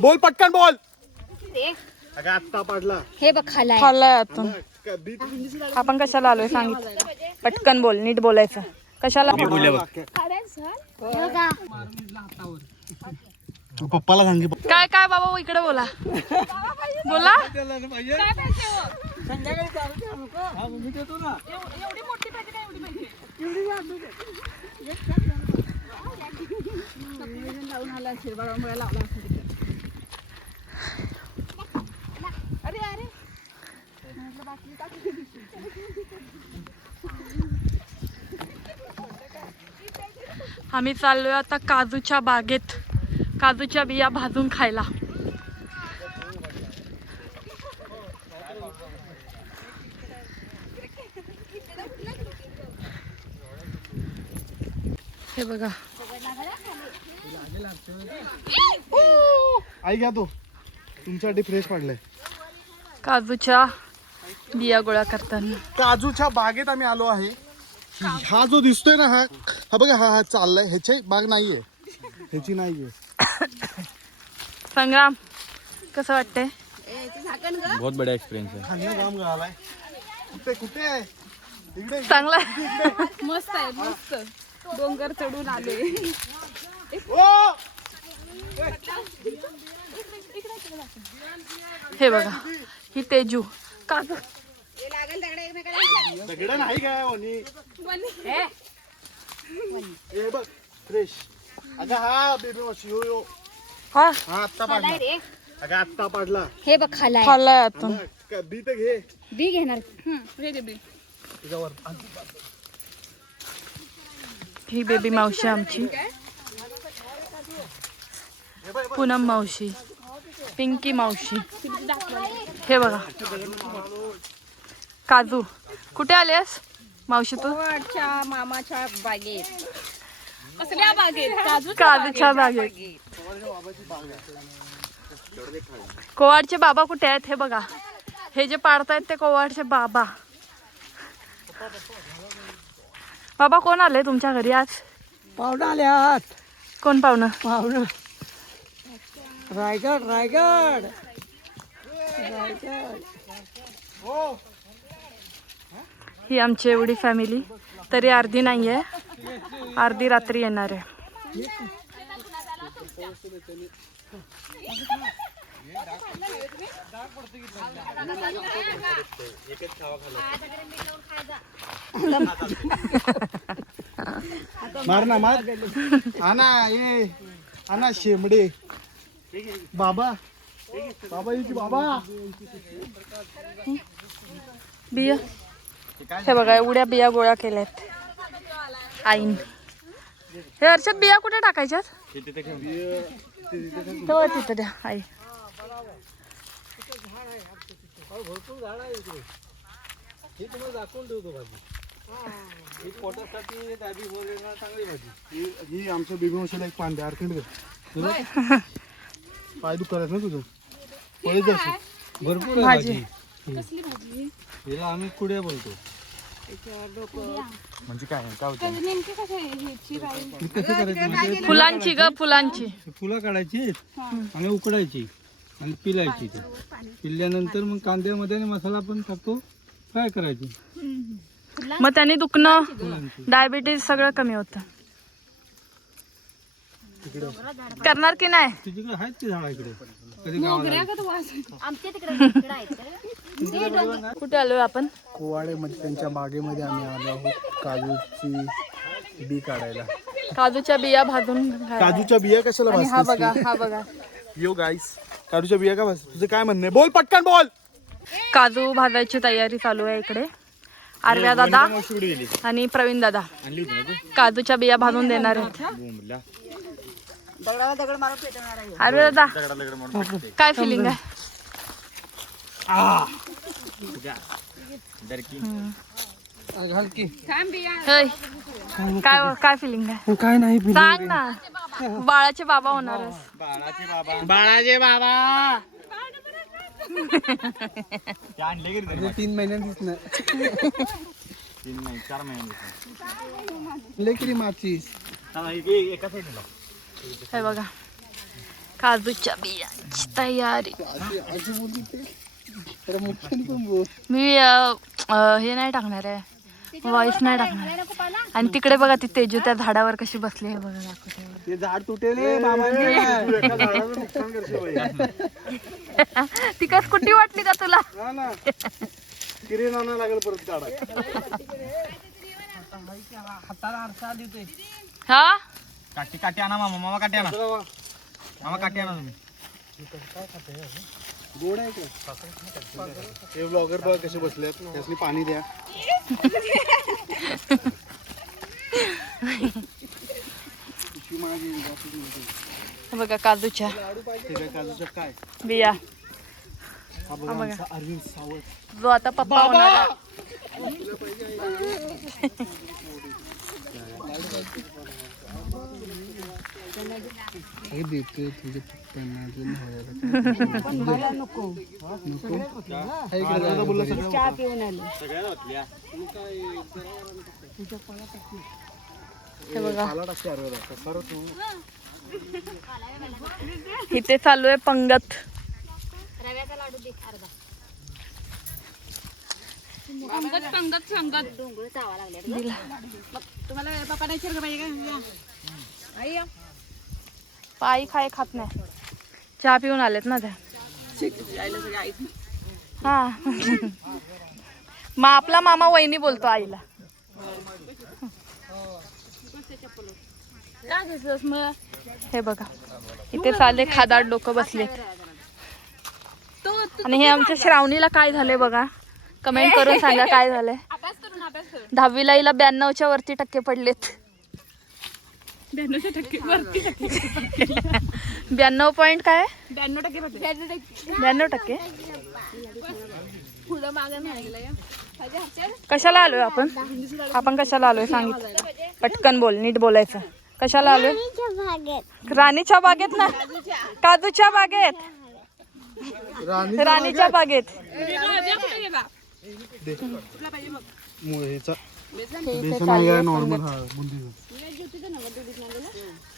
बोल पटकन बोल. अगं आत्ता पडला. हे बघ खालाय. आपण कशाला आलोय सांगितलं. पटकन बोल, नीट बोलायचं. कशाला पप्पाला सांगे. काय काय बाबा इकडे बोला. बोला. आम्ही चाललोय आता काजूच्या बागेत काजूच्या बिया भाजून खायला. हे बघा आई घ्या तो तुमच्यासाठी फ्रेश पडलाय. काजूच्या बिया गोळा करताना काजूच्या बागेत आम्ही आलो आहे. हा जो दिसतोय ना हा हा बघा हा चाललाय. ह्याची बाग नाहीये, ह्याची नाहीये. संग्राम कसं वाटतंय? बहुत बड़ा एक्सपीरियंस है. खाल्लं काम गळालाय. कुठे कुठे आहे? इकडे चांगला मस्त आहे मस्त. डोंगर चढून आले. हे बघा ही तेजू काजू दगड नाही काय हे बघ फ्रेश. अगं हा बेबी मावशी यो यो हा हा आत्ता पडला. अगं आत्ता पडला. हे बघ खालाय. खाल्लाय आतून. बी तर घे. बी घेणार. तुझ्यावर ही बेबी मावशी आमची पूनम मावशी, पिंकी मावशी. हे बघा काजू. कुठे आलेस मावशी तू? मामाच्या बागेत. कसल्या बागेत? काजूच्या बागेत. कोवाडचे बाबा कुठे आहेत? हे बघा हे जे पाडतायत ते कोवाडचे बाबा. बाबा कोण आले तुमच्या घरी आज? पाहुणं आल्यात. कोण पाहुणं? पाहुणं रायगड रायगड रायगड. ही आमची एवढी फॅमिली तरी अर्धी नाहीये, अर्धी रात्री येणार आहे. मार ना मार. आणा ये आणा शेंबडे. बाबा बाबा येची बाबा. बिया हे बघा एवढ्या बिया गोळा केल्यात आईन. हे अर्षद बिया कुठे टाकायच्यात? तेव्हा तिथं द्या आई. भरपूर झाड आहे इकडे. हे तुम्हाला दाखवून ठेवतो भाजी. ही पोटासाठी दाबी वगैरे चांगली भाजी. ही आमच्या बेबी मावशीला एक पांढऱ्या आरखंड पाय दुखायला ना तुझं पळी जाशील. भरपूर भाजी. कसली भाजी? हिला आम्ही कुड्या बोलतो. म्हणजे काय काय होतं? नेमकी कसं आहे ह्याची राई? ही कसं करायचं म्हणजे फुलांची ग फुलांची. फुलं काढायची आणि उकडायची आणि पिलायची. ती पिल्यानंतर मग कांद्यामध्ये आणि मसाला पण टाकतो, फ्राय करायची. मग त्याने दुखणं डायबिटीज सगळं कमी होतं. करणार की नाही? तिकडे आहेत ते झाडा इकडे. कधी गावाला आमच्या तिकडे कुठे आलोय आपण? कोवाडेमध्ये त्यांच्या बागेमध्ये आम्ही आलो आहोत काजूची बी काढायला. काजूच्या बिया भाजून खायला. काजूच्या बिया कशाला आणि हा भाजतेस बघा तू? हा बघा यो गाईस काजूच्या बिया का भाज? तुझं काय म्हणणं आहे? बोल पटकन बोल. काजू भाजायची तयारी चालू आहे इकडे. आर्या दादा आणि प्रवीण दादा काजूच्या बिया भाजून देणार आहेत. आर्या दादा काय फिलिंग आहे? घाल की. होय. काय काय फिलिंग आहे? काय नाही सांग ना. बाळाचे बाबा होणार आहेस. बाळाचे बाबा 3 महिन्यात दिसणार. 3 महिने 4 महिने लेकरी माचीस एका साईडला हे बघा काजूच्या बियांची तयारी. अशी बोलली ते तर मुख्याने पण बोल. मी हे नाही टाकणार आहे, व्हॉइस नाही टाकणार. आणि तिकडे बघा ती तेजू त्या झाडावर कशी बसली आहे बघा, दाखवते. ते झाड तुटेल एका झाडाचं नुकसान करते बाई. ती का स्कूटी वाटली का तुला? हा ना किरे नाना लागेल परत काढा. हाताला आरसा देते. हा काठी आणा मामा काठी आणा मामा काठी आणा तुम्ही. गोड आहे का हे ब्लॉगर बघ कसे बसलेत. त्यासनी पाणी द्या. हे बघा काजूच्या काजूच्या काय बिया. हा बघा आमचा अरविंद सावंत. जो आता पप्पा होणार आहे. हे देते तुझ्या पप्पांना अजून नको बोलला सगळं. हे बघा पाला टाकते अरविंद कसा रे तू. इथे चालू आहे पंगत. संगत दिला. तुम्हाला पप्पा नाही शिरलं पाहिजे का? आई पायी खाय खात नाही. चहा पिऊन आलेत ना त्या. हा मग आपला मामा वहिनी बोलतो आईला. हे बघा इथे चालले खादाड लोक बसलेत. आणि हे आमच्या श्रावणीला काय झालंय बघा, कमेंट करून सांगा काय झालंय. 10वीला हिला 92च्या वरती टक्के पडलेत. 92 पॉइंट काय? 92%. कशाला आलोय आपण कशाला आलोय सांगितलं. पटकन बोल, नीट बोलायचं. कशाला आलोय? राणीच्या बागेत ना, काजूच्या बागेत, राणीच्या बागेत.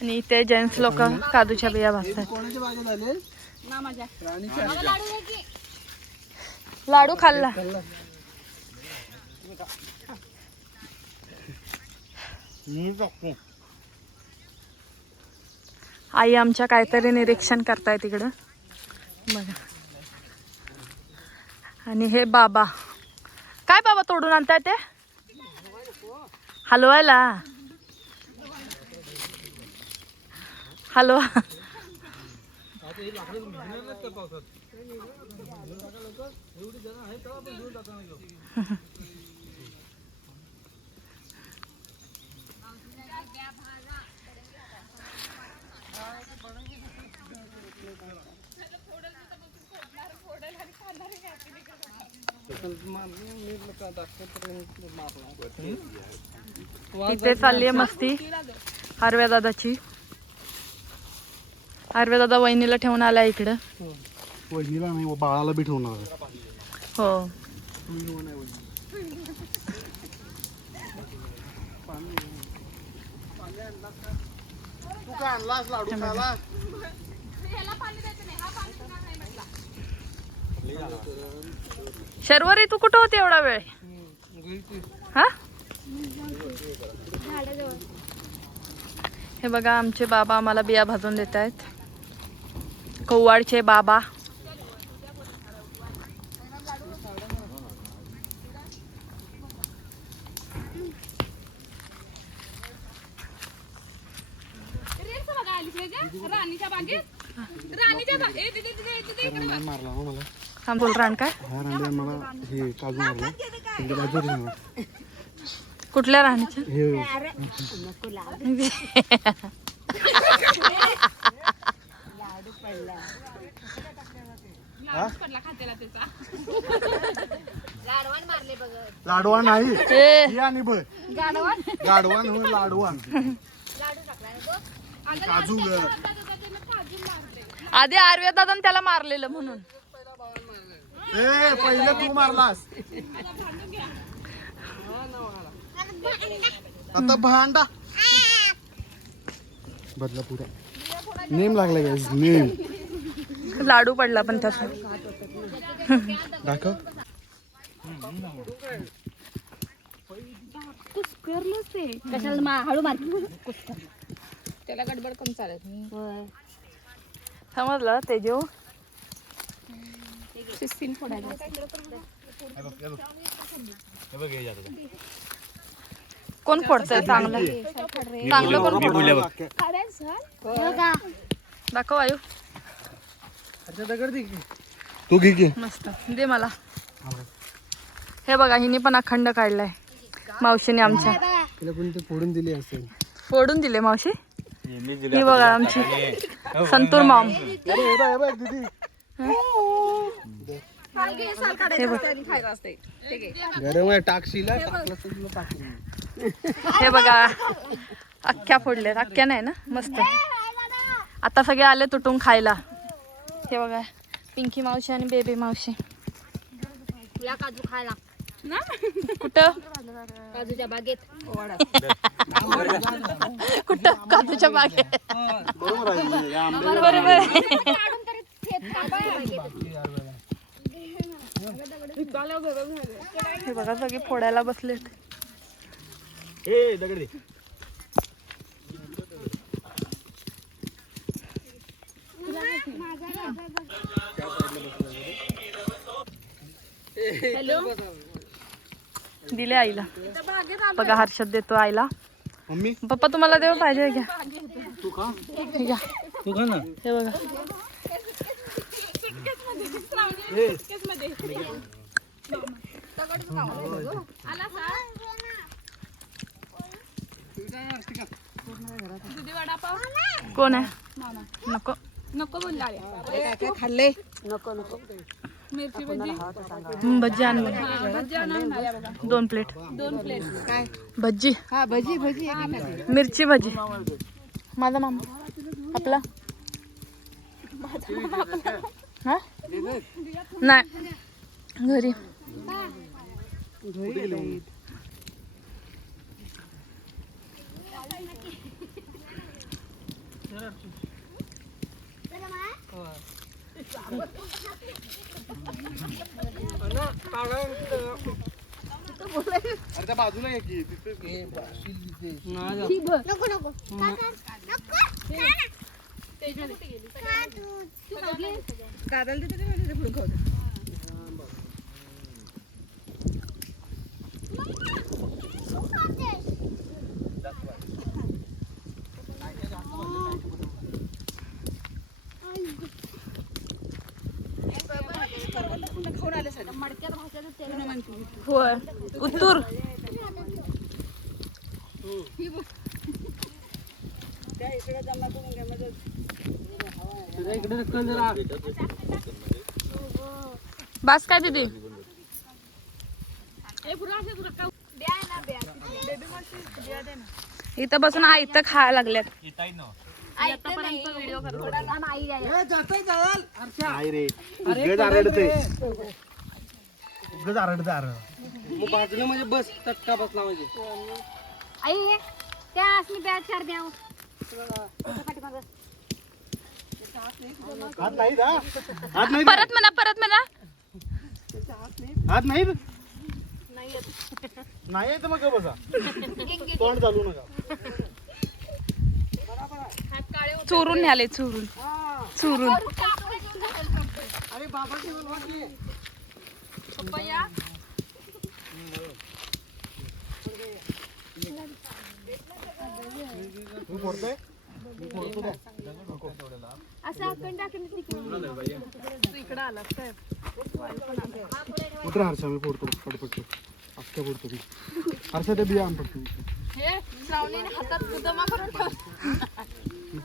आणि इथे जेंट्स लोक काजूच्या बिया भाजतात. लाडू खाल्ला. आई आमच्या काहीतरी निरीक्षण करताय तिकडं बघा. आणि हे बाबा काय बाबा तोडून आणताय ते हलवायला. हलवा इथे चालली आहे मस्ती आरव्या दादाची. आरव्या दादा वहिनीला ठेवून आला इकडं. वहिनीला नाही बाळाला बी ठेवणार. हो तू काय आणलास लाडू खायला? शर्वरी तू कुठं होती एवढा वेळ? हा हे बघा आमचे बाबा आम्हाला बिया भाजून देत आहेत. कव्वाडचे बाबा. मारला हो मला. हा बोल रान काय? हा रांडे मला हे काजू मारला. इकडे बाजूला सांगा. कुठल्या राणीच्या? हे लाडवान नाही ए, आणि बघ गाडवान हो लाडवान. काजू आधी आरव्या दादा त्याला मारलेलं म्हणून. ए पहिलं तू मारलास. आता भांडा बदला पुरा नेम लागला गाईस नेम लाडू पडला पण तसा दाखव कशाला हळू मार त्याला गडबड करून चालत नाही समजलं तेजो सिस्टीम फोडायला कोण फोडतंय चांगलं चांगलं कोण फोडतं? दाखव आयु तू घे मस्त दे मला हे बघा हिने पण अखंड काढलाय मावशीने आमच्या तिला पण ते फोडून दिली असेल. फोडून दिले मावशी ही बघा आमची संतूर मॉम हे बघ गरम आहे टाकशीला टाकलं तर तुला टाकशील. हे बघा अख्ख्या फोडल्यात अख्ख्या नाही ना मस्त आता सगळे आले तुटून खायला हे बघा पिंकी मावशी आणि बेबी मावशी या काजू खायला कुठं काजूच्या बागेत कुठं काजूच्या बागेत बरोबर हे बघा सगळे फोडायला बसलेत दगड दे दिले आईला बघा हर्षद देतो आईला मम्मी पप्पा तुम्हाला देऊ पाहिजे घ्या तू खा हे घ्या तू खा ना. हे बघा कोण आहे नको नको बोलला खाल्ले मिरची भजी भजी आण भजी आणा बघा 2 प्लेट 2 प्लेट काय भजी हा भजी भजी मिरची भजी माझा मामा आपला हा नाही घरी अरे त्या बाजूला आहे की तिथे दादाला देते पुढे खाऊ होय उत्तूर बस काय दीदी इथं बसून आई इथं खायला लागल्यात नाही रे उगाच आरडते मग बाजूला म्हणजे बस तटका बसला म्हणजे आई त्या असली बॅग चार द्या हात नाही दा हात नाही परत म्हणा हात नाही नाही तर मग बसा तोंड चालू नका चोरून न्याले चोरून अरे बाबाची बोलवा की. तू फोडतोय उतर हर्षा मी फोडतो पडपडतो अख्ख्या फोडतो ती हर्षा ते बिया आण पडतो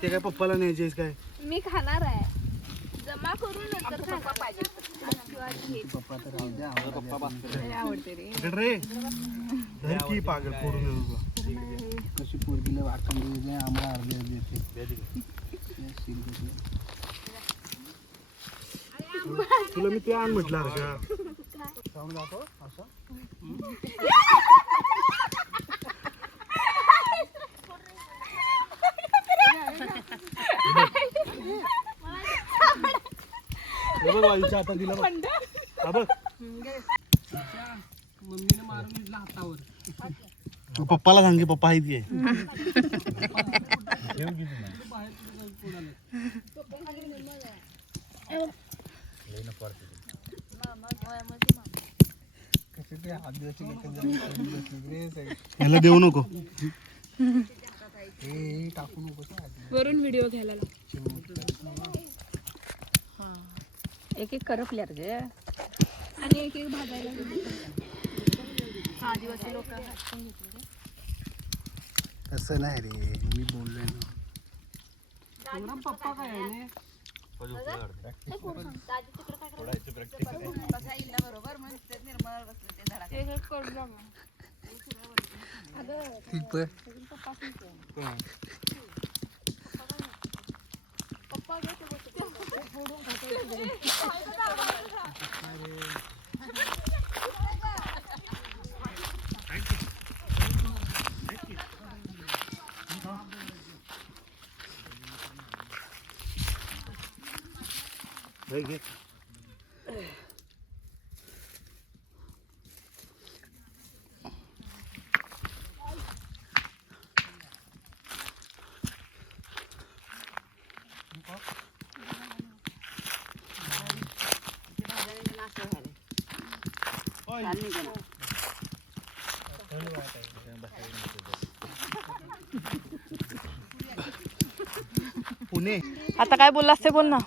ते काय पप्पाला न्यायचेस काय मी खाणार आहे जमा करून नंतर खायला पाहिजे इकडे रे धर की पागल फोडून येतो कशी पोरगीला वाटून दिली आम्हाला अर्धे देते तुला मी ते आण म्हटलं हर्षा जाऊन जातो असं बघ वाईच्या हातात दिला बघ. हा बघ. मम्मीने मारून दिला हातावर. पप्पाला सांग की पप्पा आहेत की. याला देऊ नको. वरून व्हिडिओ घ्यायला एक एक करपल्यात ग आणि एक एक भाजायला आदिवासी लोक तसं नाही रे, मी बोललोय ना. पप्पा काय आहे ने? पुणे आता काय बोललास ते बोल ना.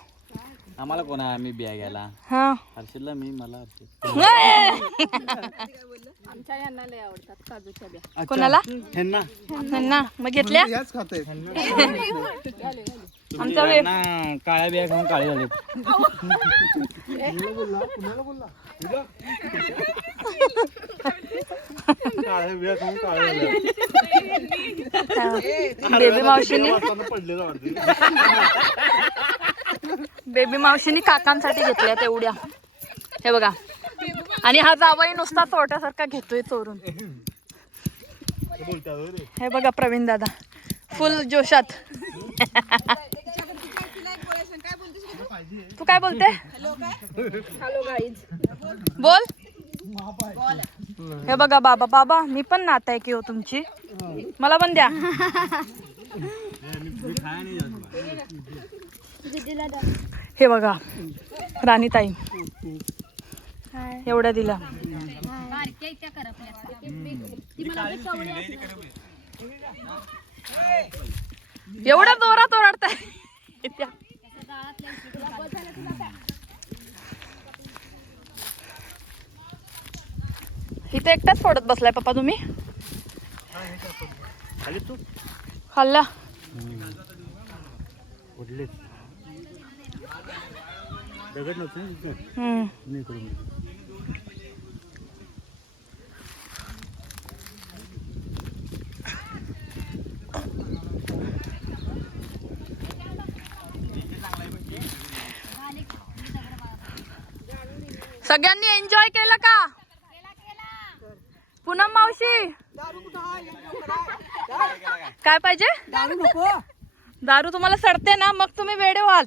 आम्हाला कोण आहे? आम्ही बिया घ्यायला. हा हर्षदला मी, मला हर्षद. आमच्या यांना लय आवडतात काजूच्या बिया. अच्छा. कोणाला? ह्यांना ना मग घेतल्या याच खाते. आमचा वे ना काळ्या बिया खाऊन काळे झाले. बेबी मावशीने बेबी मावशीने काकांसाठी घेतल्या तेवढ्या. हे बघा, आणि हा जावाई नुसता चोरट्यासारखा घेतोय चोरून. हे बघा प्रवीण दादा फुल जोशात. तू काय बोलते? Hello guys. बोल. हे बघा बाबा, बाबा मी पण नात आहे की हो तुमची, मला पण द्या. हे बघा राणीताई एवढ्या दिला. एवढ्या जोरात ओरडताय. इथे एकटाच फोडत बसलाय पप्पा तुम्ही? खाल्ला दगड नव्हते. सगळ्यांनी एन्जॉय केलं का? पूनम मावशी काय पाहिजे? दारू नको. दारू तुम्हाला सडते ना, मग तुम्ही वेडे व्हाल.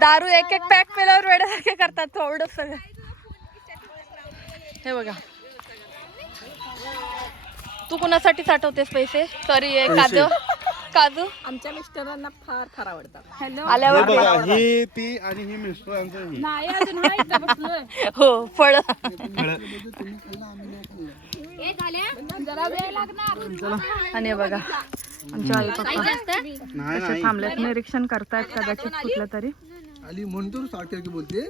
दारू एक एक पॅक पेल्यावर वेड्यासारखे करतात थोडं सगळं. हे बघा, तू कुणासाठी साठवतेस पैसे? सॉरी काजू काजू आमच्या मिस्टरांना फार फार आवडतात. हॅलो आल्यावर बघा, ही ती आणि ही मिस्टरांचं ही. नाही अजून हाय इथं बसलोय. हो फळ. जरा वेळ लागणार. आणि हे बघा आमच्या आई पप्पा नाही कसे थांबलेत, निरीक्षण करतायत कदाचित कुठलं तरी. आली म्हणतो सारख्या की बोलते.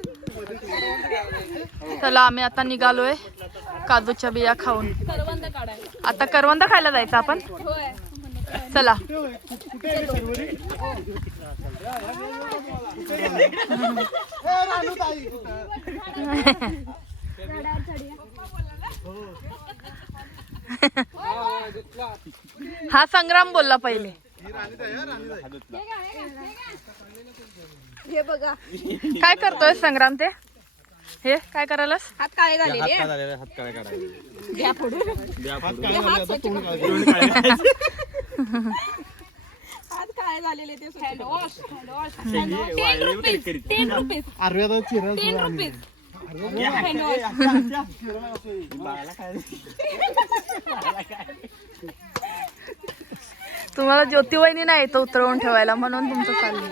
चला आम्ही आता निघालोय काजूच्या बिया खाऊन. करवंद काढायला. आता करवंद खायला जायचं आपण. होय. चला. हा संग्राम बोलला पहिले. हे बघा काय करतोय संग्राम? ते हे काय करायलास? हात काळे झालेले. हात काळे काढायचे. घ्या फोडून. हात काढायला आता तोंड काढायचं. हात काळे काय झालेले ते हँड वॉश 10 रुपीज आर्व्यात चिरायला 10 सुद्धा रुपीज तुम्हाला ज्योती वहिनी नाही येतं उतरवून ठेवायला म्हणून तुमचं चाललंय.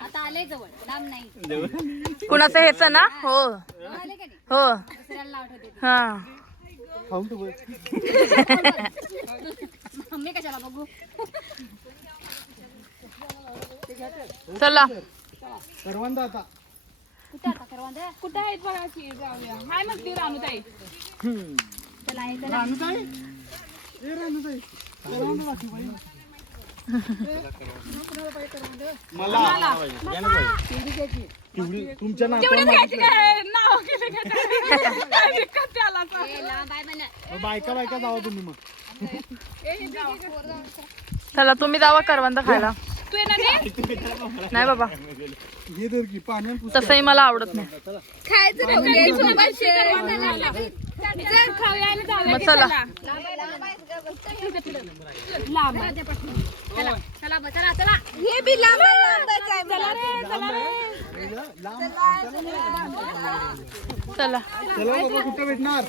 आता आले जवळ लांब नाही कुणाचं हेच ना हो आले का नाही हो दुसऱ्याला नाव ठेवते हा खाऊन तू बघ. मम्मी कशाला बघू चला करवंद आता कुठे आता करवंद कुठं आहेत बघा की जाऊया हाय मग ती रानूताई चला येते रानूताई ए रानूताई करवंद बाकी बाई मला केवढी तुमच्या नात्यावर नाव लांब आहे म्हणा बायका बायका जावा तुम्ही मग चला तुम्ही जावा करवंद खायला तू येणार नाही नाही बाबा हे तर की पाण्यात पुस- तसंही मला आवडत नाही खायचं खाऊया आणि जाऊया मग की चला लांब चला चला चला हे बी लांब आहे चला रे चला चला बाबा कुठं भेटणार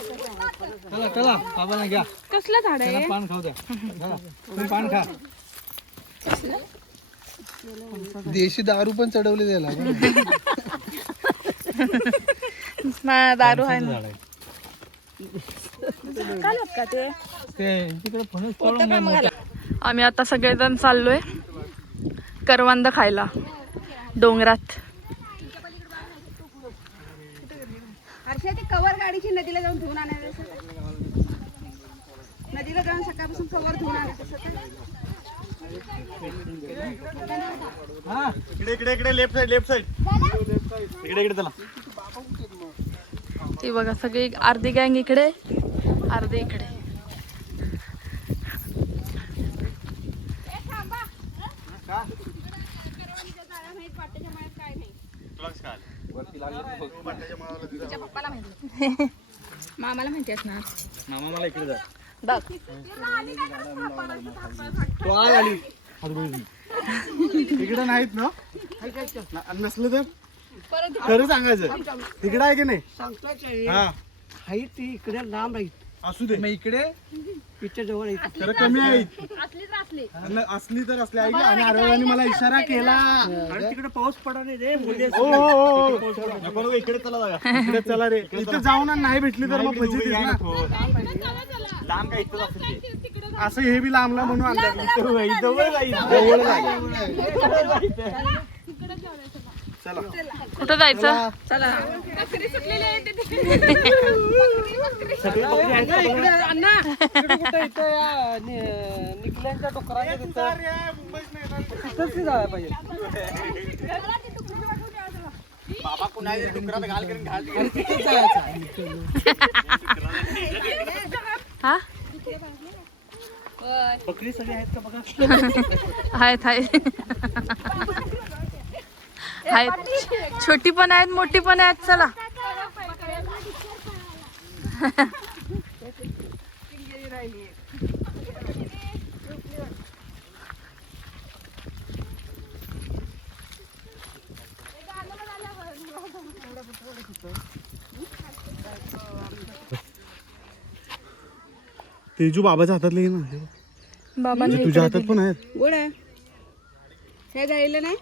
चला चला बाबांना घ्या कसलं झाड आहे त्याला पान खाऊ द्या चला, तुम्ही पान खा देशी दारू पण चढवले त्याला दारू आहे ना ते तिकडे फणस तोडून मोठं. आम्ही आता सगळेजण चाललोय करवंद खायला डोंगरात. हर्षा ती कवर गाडीची नदीला जाऊन धुवून आणायला नदीला जाऊन सकाळपासून कवर धुवून आणायचं हा इकडे लेफ्ट साइड इकडे चला ती बघा सगळी अर्धी गँग इकडे अर्धी इकडे. मामाला माहिती असणार मामा मला इकडे जा बघ तो आग आली तिकडे नाहीत ना नसलं तर खरं सांगायचं तिकडे आहे की नाही हा हाईट ती इकडे लांब राहील असू दे मग इकडे पिक्चर जवळ येईल खरं कमी आहेत असली तर असली आहे की आणि आरवळाने मला इशारा केला तिकडे पाऊस पडा नाही रे मुली ओ, ओ, ओ, ओ. नको इकडे चला जागा इकडे चला रे इथे जाऊन आणि नाही भेटली तर मग भजी देस ना लांब काय इथं असेल असं हे बी लांबला म्हणून आणलं जवळ जाईल चला कुठं जायचं निकल्यांच्या डोकराच्या तिथंच जायला पाहिजे बाबा कुणा डुकरात घाल करून घाल आणि तिथेच जायचं हा बकरी सगळी आहेत का बघा आहेत आहेत छोटी पण आहेत मोठी पण आहेत. चला तेजू बाबाच्या हातातले घे ना बाबांनी तुझ्या हातात पण आहेत गोड आहे हे जायला नाही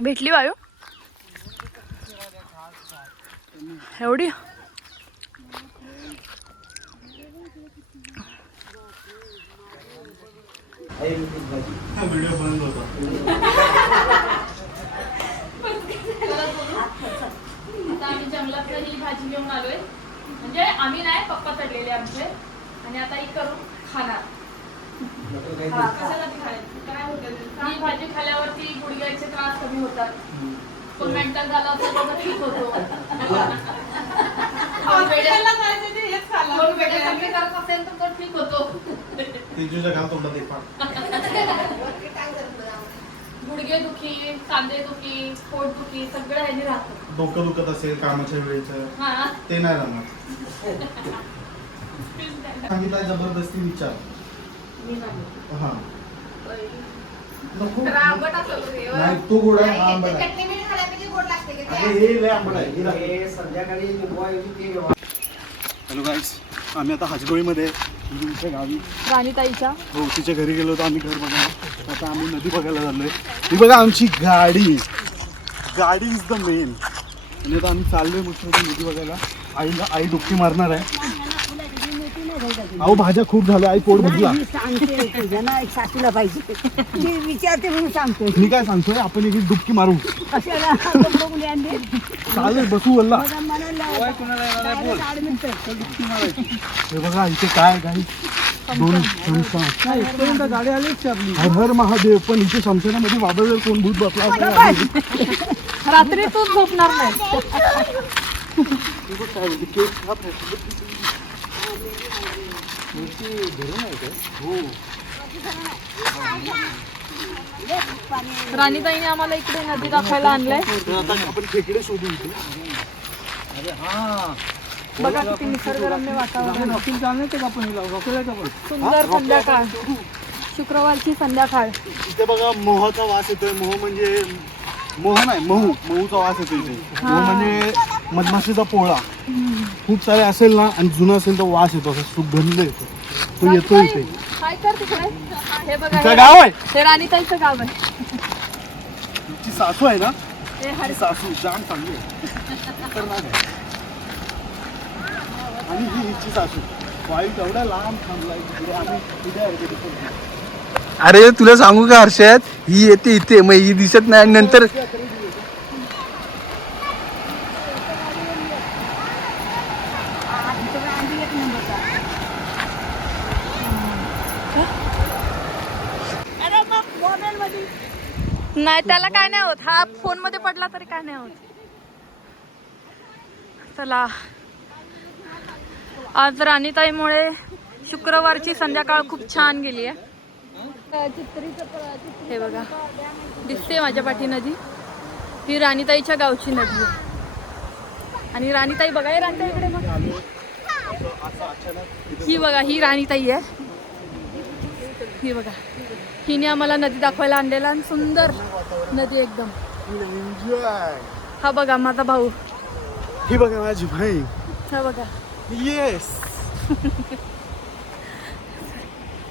भेटली वायू एवढी व्हिडिओ बंद होता आम्ही जंगलात ही भाजी घेऊन आलोय म्हणजे आम्ही नाही पप्पा चढलेले आमचे आणि आता ही करून खाणार. ही भाजी खाल्यावरती गुडघ्याचे त्रास कमी होतात. कोण मेंटल झाला होता ठीक होतो. करत असेल तर तो ठीक होतो. तेजूच्या घाल तोंडात एक पाट. गुडघे दुखी, कांदे दुखी, पोट दुखी सगळं ह्यानी राहतं. डोकं दुखत असेल कामाच्या वेळेचं हा ते नाही राहणार. सांगितलं जबरदस्ती विचार. हा नको. नाही तो गोड आहे हा आंबट आहे. चटणी मीठ खाण्यापैकी गोड लागते की अरे हे लय आंबट आहे. हे राहते. हे संध्याकाळी निघवायची ते घेवा. हॅलो गाईस, आम्ही आता हजगोळीमध्ये तुमच्या गावी राणीताईच्या हो तिच्या घरी गेलो होतो आम्ही घर बघायला. आता आम्ही नदी बघायला चाललोय. ही बघा आमची गाडी. गाडी इज द मेन. आणि आता आम्ही चाललोय मस्त नदी बघायला. आई डुबकी मारणार आहे. अहो भाज्या खूप झाल्या. आई पोट भरला. सांगते तुझ्या ना एक सासूला पाहिजे मी विचारते म्हणून सांगते मी काय सांगतोय आपण एक डुबकी मारू. कशाला बघून आणले चालेल बसू वल्ला. हे बघा इथे काय गाई 2 शमशान. गाडी आलीच आपली. हर हर महादेव. पण इथे शमशानामध्ये वादळ जर कोण भूत बसला असेल. रात्री तू झोपणार नाही. राणीताईने आम्हाला इकडे नदी दाखवायला आणलंय. तर आता आपण खेकडे शोधू इथे. बघा किती निसर्गरम्य वातावरण. वकील जाण्याचं का आपण वकिलाचं पण सुंदर संध्याकाळ. शुक्रवारची संध्याकाळ. इथे बघा मोहाचा वास येतोय. मोह म्हणजे मोह नाही महूचा वास येतो इथे. मोह म्हणजे मधमाशीचा पोळा. खूप सारे असेल ना आणि जुनं असेल तर वास येतो. असा सुगंध येतो. तो येतो इथे. काय कर तिकडे. हे बघा तिचं गाव आहे. हे राणीताईचं गाव आहे. तिची सासू आहे ना. हे ती सासू जाम चांगली आहे. खतरनाक आहे. आणि ही हिची सासू वाईट एवढा लांब थांबलाय तिकडे. आम्ही तिथे आहे तिथे. अरे तुला सांगू का हर्षद, ही येते इथे मग ही दिसत नाही आणि नंतर नाही त्याला काय नाही होत. हा फोन मध्ये पडला तरी काय नाही होत. चला आज राणीताईमुळे शुक्रवारची संध्याकाळ खूप छान गेली आहे. हे बघा दिसते माझ्या पाठी नदी. ही राणीताईच्या गावची नदी आहे. आणि राणीताई बघा हे राणीताईकडे मग ही बघा ही राणीताई आहे. ही बघा हिने आम्हाला नदी दाखवायला आणलेला आणि सुंदर नदी एकदम. एन्जॉय. हा बघा माझा भाऊ. ही बघा माझी बहीण. हा बघा येस